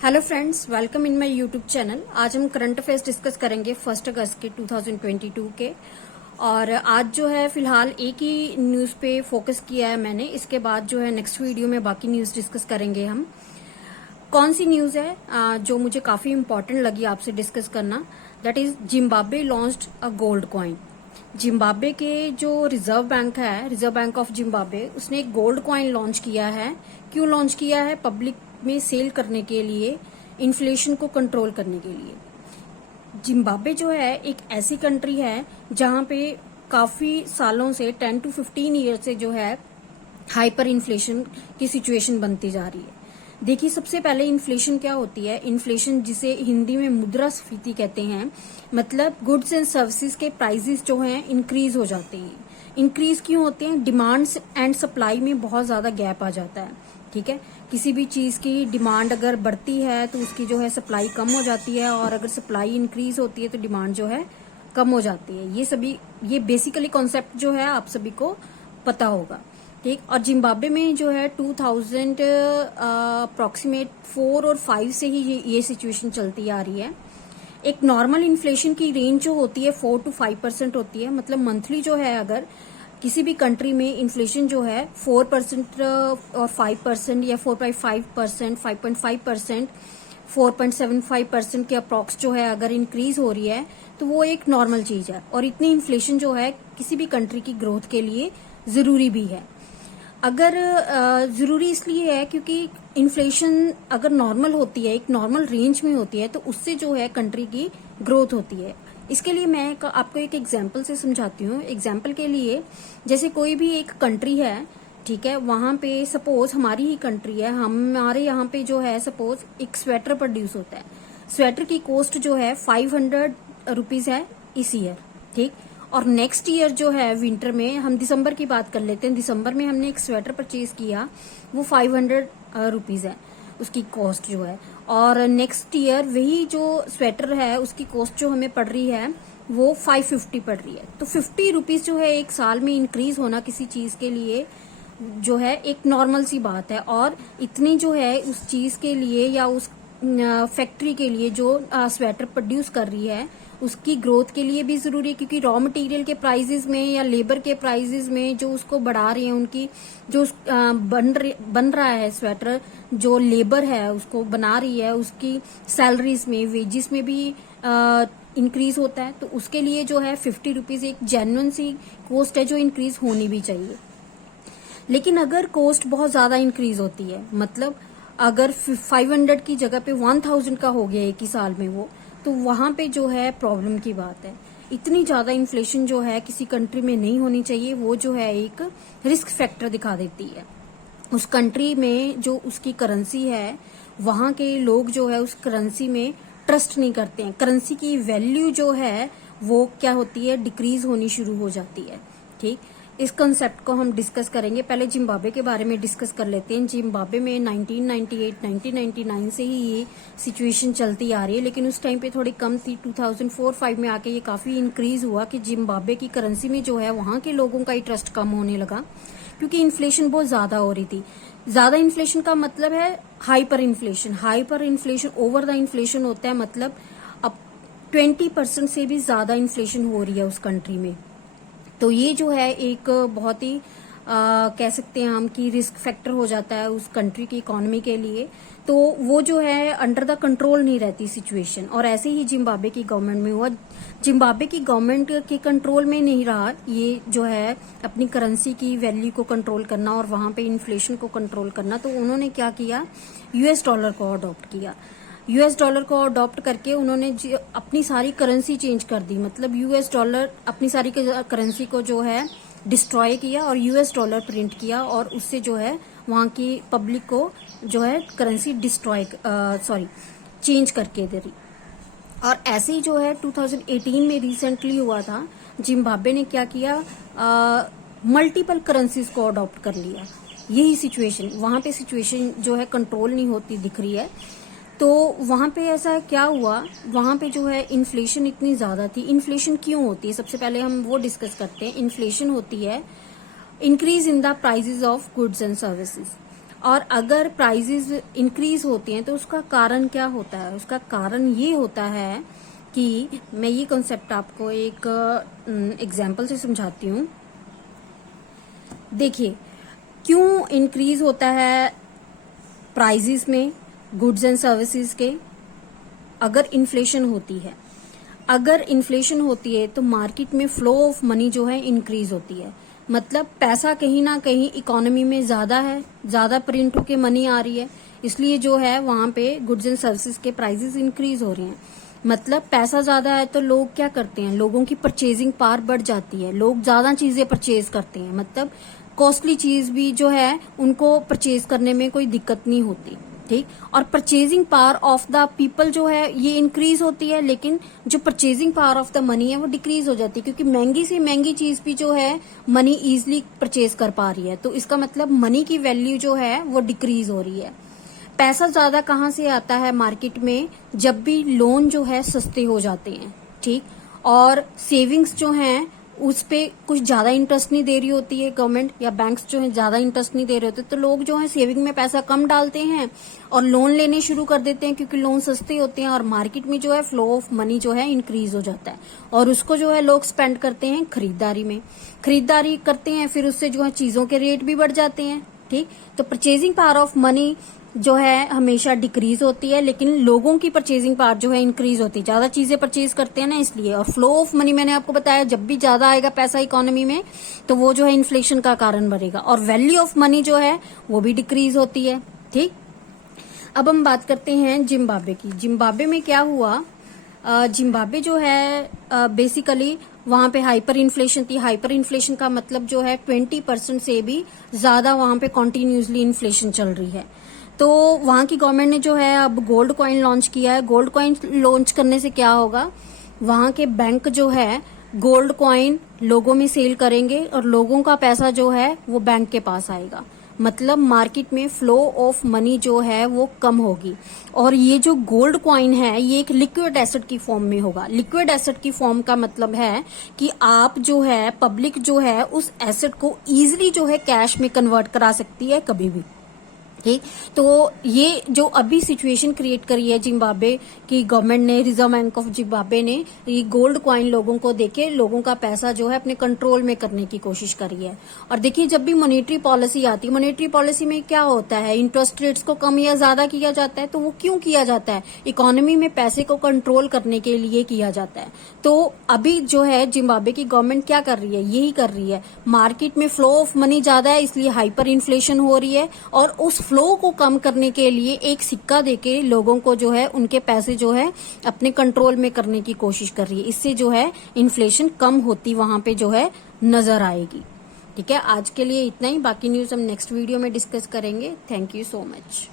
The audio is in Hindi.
Hello friends, welcome in my YouTube channel. आज हम करंट अफेयर्स डिस्कस करेंगे 1 अगस्त के 2022 के। और आज जो है फिलहाल एक ही न्यूज़ पे फोकस किया है मैंने। इसके बाद जो है नेक्स्ट वीडियो में बाकी न्यूज़ डिस्कस करेंगे हम। कौन सी न्यूज़ है जो मुझे काफ़ी इंपॉर्टेंट लगी आपसे डिस्कस करना, that is Zimbabwe launched a gold coin. Zimbabwe के जो रिजर्व बैंक है, रिजर्व बैंक ऑफ जिम्बाब्वे, उसने एक गोल्ड कॉइन लॉन्च किया है। क्यों लॉन्च किया है? पब्लिक में सेल करने के लिए, इन्फ्लेशन को कंट्रोल करने के लिए। जिम्बाब्वे जो है एक ऐसी कंट्री है जहां पे काफी सालों से 10 to 15 ईयर से जो है हाइपर इन्फ्लेशन की सिचुएशन बनती जा रही है। देखिए, सबसे पहले इन्फ्लेशन क्या होती है? इन्फ्लेशन, जिसे हिंदी में मुद्रास्फीति कहते हैं, मतलब गुड्स एंड सर्विसेज के प्राइसेस जो हैं इंक्रीज हो जाते हैं। इंक्रीज क्यों होते हैं? डिमांड एंड सप्लाई में बहुत ज्यादा गैप आ जाता है। ठीक है, किसी भी चीज की डिमांड अगर बढ़ती है तो उसकी जो है सप्लाई कम हो जाती है, और अगर सप्लाई इंक्रीज होती है तो डिमांड जो है कम हो जाती है। ये बेसिकली कॉन्सेप्ट जो है आप सभी को पता होगा। ठीक, और जिम्बाब्वे में जो है 2000 अप्रोक्सीमेट 4 और 5 से ही ये सिचुएशन चलती आ रही है। एक नॉर्मल इन्फ्लेशन की रेंज जो होती है 4 to 5% होती है। मतलब मंथली जो है अगर किसी भी कंट्री में इन्फ्लेशन जो है 4% और 5% या 4.5%, 5.5%, 4.75% के अप्रॉक्स जो है अगर इंक्रीज हो रही है तो वो एक नॉर्मल चीज है। और इतनी इन्फ्लेशन जो है किसी भी कंट्री की ग्रोथ के लिए जरूरी भी है। अगर जरूरी इसलिए है क्योंकि इन्फ्लेशन अगर नॉर्मल होती है, एक नॉर्मल रेंज में होती है, तो उससे जो है कंट्री की ग्रोथ होती है। इसके लिए मैं आपको एक एग्जांपल से समझाती हूँ। एग्जांपल के लिए, जैसे कोई भी एक कंट्री है, ठीक है, वहां पे सपोज हमारी ही कंट्री है, हमारे यहाँ पे जो है सपोज एक स्वेटर प्रोड्यूस होता है। स्वेटर की कॉस्ट जो है 500 रुपीज है इस ईयर। ठीक, और नेक्स्ट ईयर जो है विंटर में, हम दिसंबर की बात कर लेते हैं, दिसंबर में हमने एक स्वेटर परचेज किया, वो 500 रुपीज है उसकी कॉस्ट जो है। और नेक्स्ट ईयर वही जो स्वेटर है उसकी कॉस्ट जो हमें पड़ रही है वो 550 पड़ रही है। तो 50 रुपीज जो है एक साल में इंक्रीज होना किसी चीज के लिए जो है एक नॉर्मल सी बात है। और इतनी जो है उस चीज के लिए या उस फैक्ट्री के लिए जो स्वेटर प्रोड्यूस कर रही है उसकी ग्रोथ के लिए भी जरूरी है, क्योंकि रॉ मटेरियल के प्राइसेस में या लेबर के प्राइसेस में जो उसको बढ़ा रही है, उनकी जो बन रहा है स्वेटर, जो लेबर है उसको बना रही है, उसकी सैलरीज में, वेजेस में भी इंक्रीज होता है। तो उसके लिए जो है 50 रुपीज एक जेन्युइन सी कॉस्ट है जो इंक्रीज होनी भी चाहिए। लेकिन अगर कॉस्ट बहुत ज्यादा इंक्रीज होती है, मतलब अगर 500 की जगह पे 1000 का हो गया एक ही साल में वो, तो वहां पे जो है प्रॉब्लम की बात है। इतनी ज्यादा इन्फ्लेशन जो है किसी कंट्री में नहीं होनी चाहिए। वो जो है एक रिस्क फैक्टर दिखा देती है। उस कंट्री में जो उसकी करेंसी है, वहां के लोग जो है उस करेंसी में ट्रस्ट नहीं करते हैं। करेंसी की वैल्यू जो है वो क्या होती है, डिक्रीज होनी शुरू हो जाती है। ठीक, इस कंसेप्ट को हम डिस्कस करेंगे। पहले जिम्बाब्वे के बारे में डिस्कस कर लेते हैं। जिम्बाब्वे में 1998, 1999 से ही ये सिचुएशन चलती आ रही है, लेकिन उस टाइम पे थोड़ी कम थी। 2004-5 में आके ये काफी इंक्रीज हुआ कि जिम्बाब्वे की करेंसी में जो है वहां के लोगों का ही ट्रस्ट कम होने लगा, क्योंकि इन्फ्लेशन बहुत ज्यादा हो रही थी। ज्यादा इन्फ्लेशन का मतलब है hyper inflation. Hyper inflation over the inflation होता है, मतलब अब 20% से भी ज्यादा इन्फ्लेशन हो रही है उस कंट्री में। तो ये जो है एक बहुत ही कह सकते हैं हम कि रिस्क फैक्टर हो जाता है उस कंट्री की इकोनॉमी के लिए। तो वो जो है अंडर द कंट्रोल नहीं रहती सिचुएशन। और ऐसे ही जिम्बाब्वे की गवर्नमेंट में हुआ। जिम्बाब्वे की गवर्नमेंट के कंट्रोल में नहीं रहा ये जो है अपनी करेंसी की वैल्यू को कंट्रोल करना और वहां पे इन्फ्लेशन को कंट्रोल करना। तो उन्होंने क्या किया, यूएस डॉलर को अडॉप्ट किया। यूएस डॉलर को अडॉप्ट करके उन्होंने अपनी सारी करेंसी चेंज कर दी। मतलब यूएस डॉलर अपनी सारी करेंसी को जो है डिस्ट्रॉय किया और यूएस डॉलर प्रिंट किया, और उससे जो है वहां की पब्लिक को जो है करेंसी चेंज करके दे रही। और ऐसे ही जो है 2018 में रिसेंटली हुआ था, जिम्बाब्वे ने क्या किया, मल्टीपल करेंसीज को अडॉप्ट कर लिया। यही सिचुएशन वहां पे सिचुएशन जो है कंट्रोल नहीं होती दिख रही है। तो वहां पे ऐसा क्या हुआ, वहां पे जो है इन्फ्लेशन इतनी ज्यादा थी। इन्फ्लेशन क्यों होती है, सबसे पहले हम वो डिस्कस करते हैं। इन्फ्लेशन होती है increase in the prices of goods and services. और अगर प्राइजेस इंक्रीज होती हैं तो उसका कारण क्या होता है? उसका कारण ये होता है कि मैं ये कॉन्सेप्ट आपको एक एग्जाम्पल से समझाती हूँ। देखिए, क्यों इंक्रीज होता है प्राइजेस में गुड्स एंड सर्विसेज के? अगर इन्फ्लेशन होती है, अगर इन्फ्लेशन होती है तो मार्केट में फ्लो ऑफ मनी जो है इंक्रीज होती है। मतलब पैसा कहीं ना कहीं इकोनॉमी में ज्यादा है, ज्यादा प्रिंट होके मनी आ रही है, इसलिए जो है वहां पे गुड्स एंड सर्विसेज के प्राइसेस इंक्रीज हो रहे हैं। मतलब पैसा ज्यादा है तो लोग क्या करते हैं, लोगों की परचेजिंग पावर बढ़ जाती है, लोग ज्यादा चीजें परचेज करते हैं। मतलब कॉस्टली चीज भी जो है उनको परचेज करने में कोई दिक्कत नहीं होती, ठीक। और purchasing power of the people जो है ये इंक्रीज होती है, लेकिन जो purchasing power of the money है वो डिक्रीज हो जाती है, क्योंकि महंगी से महंगी चीज भी जो है मनी इजिली परचेज कर पा रही है। तो इसका मतलब मनी की वैल्यू जो है वो डिक्रीज हो रही है। पैसा ज्यादा कहाँ से आता है मार्केट में? जब भी लोन जो है सस्ते हो जाते हैं, ठीक। और सेविंग्स जो हैं उस पे कुछ ज्यादा इंटरेस्ट नहीं दे रही होती है गवर्नमेंट, या बैंक्स जो है ज्यादा इंटरेस्ट नहीं दे रहे होते, तो लोग जो है सेविंग में पैसा कम डालते हैं और लोन लेने शुरू कर देते हैं, क्योंकि लोन सस्ते होते हैं और मार्केट में जो है फ्लो ऑफ मनी जो है इंक्रीज हो जाता है, और उसको जो है लोग स्पेंड करते हैं खरीदारी में। खरीदारी करते हैं, फिर उससे जो है चीजों के रेट भी बढ़ जाते हैं, ठीक। तो परचेजिंग पावर ऑफ मनी जो है हमेशा डिक्रीज होती है, लेकिन लोगों की परचेजिंग पावर जो है इंक्रीज होती है, ज्यादा चीजें परचेज करते हैं ना, इसलिए। और फ्लो ऑफ मनी मैंने आपको बताया, जब भी ज्यादा आएगा पैसा इकोनॉमी में तो वो जो है इन्फ्लेशन का कारण बनेगा, और वैल्यू ऑफ मनी जो है वो भी डिक्रीज होती है, ठीक। अब हम बात करते हैं जिम्बाब्वे की। जिम्बाब्वे में क्या हुआ? जिम्बाब्वे जो है बेसिकली वहां पे हाइपर इन्फ्लेशन थी। हाइपर इन्फ्लेशन का मतलब जो है 20% से भी ज्यादा वहां पे कॉन्टिन्यूसली इन्फ्लेशन चल रही है। तो वहां की गवर्नमेंट ने जो है अब गोल्ड कॉइन लॉन्च किया है। गोल्ड कॉइन लॉन्च करने से क्या होगा, वहां के बैंक जो है गोल्ड कॉइन लोगों में सेल करेंगे और लोगों का पैसा जो है वो बैंक के पास आएगा। मतलब मार्केट में फ्लो ऑफ मनी जो है वो कम होगी। और ये जो गोल्ड कॉइन है ये एक लिक्विड एसेट की फॉर्म में होगा। लिक्विड एसेट की फॉर्म का मतलब है कि आप जो है, पब्लिक जो है उस एसेट को इजीली जो है कैश में कन्वर्ट करा सकती है कभी भी, ठीक। तो ये जो अभी सिचुएशन क्रिएट करी है जिम्बाब्वे की गवर्नमेंट ने, रिजर्व बैंक ऑफ जिम्बाब्वे ने, ये गोल्ड कॉइन लोगों को देके लोगों का पैसा जो है अपने कंट्रोल में करने की कोशिश करी है। और देखिए, जब भी मॉनेटरी पॉलिसी आती है, मॉनेटरी पॉलिसी में क्या होता है, इंटरेस्ट रेट्स को कम या ज्यादा किया जाता है। तो वो क्यों किया जाता है? इकोनॉमी में पैसे को कंट्रोल करने के लिए किया जाता है। तो अभी जो है जिम्बाब्वे की गवर्नमेंट क्या कर रही है, यही कर रही है। मार्केट में फ्लो ऑफ मनी ज्यादा है, इसलिए हाइपर इन्फ्लेशन हो रही है, और उस फ्लो को कम करने के लिए एक सिक्का देके लोगों को जो है उनके पैसे जो है अपने कंट्रोल में करने की कोशिश कर रही है। इससे जो है इन्फ्लेशन कम होती वहां पे जो है नजर आएगी, ठीक है। आज के लिए इतना ही, बाकी न्यूज हम नेक्स्ट वीडियो में डिस्कस करेंगे। Thank you so much.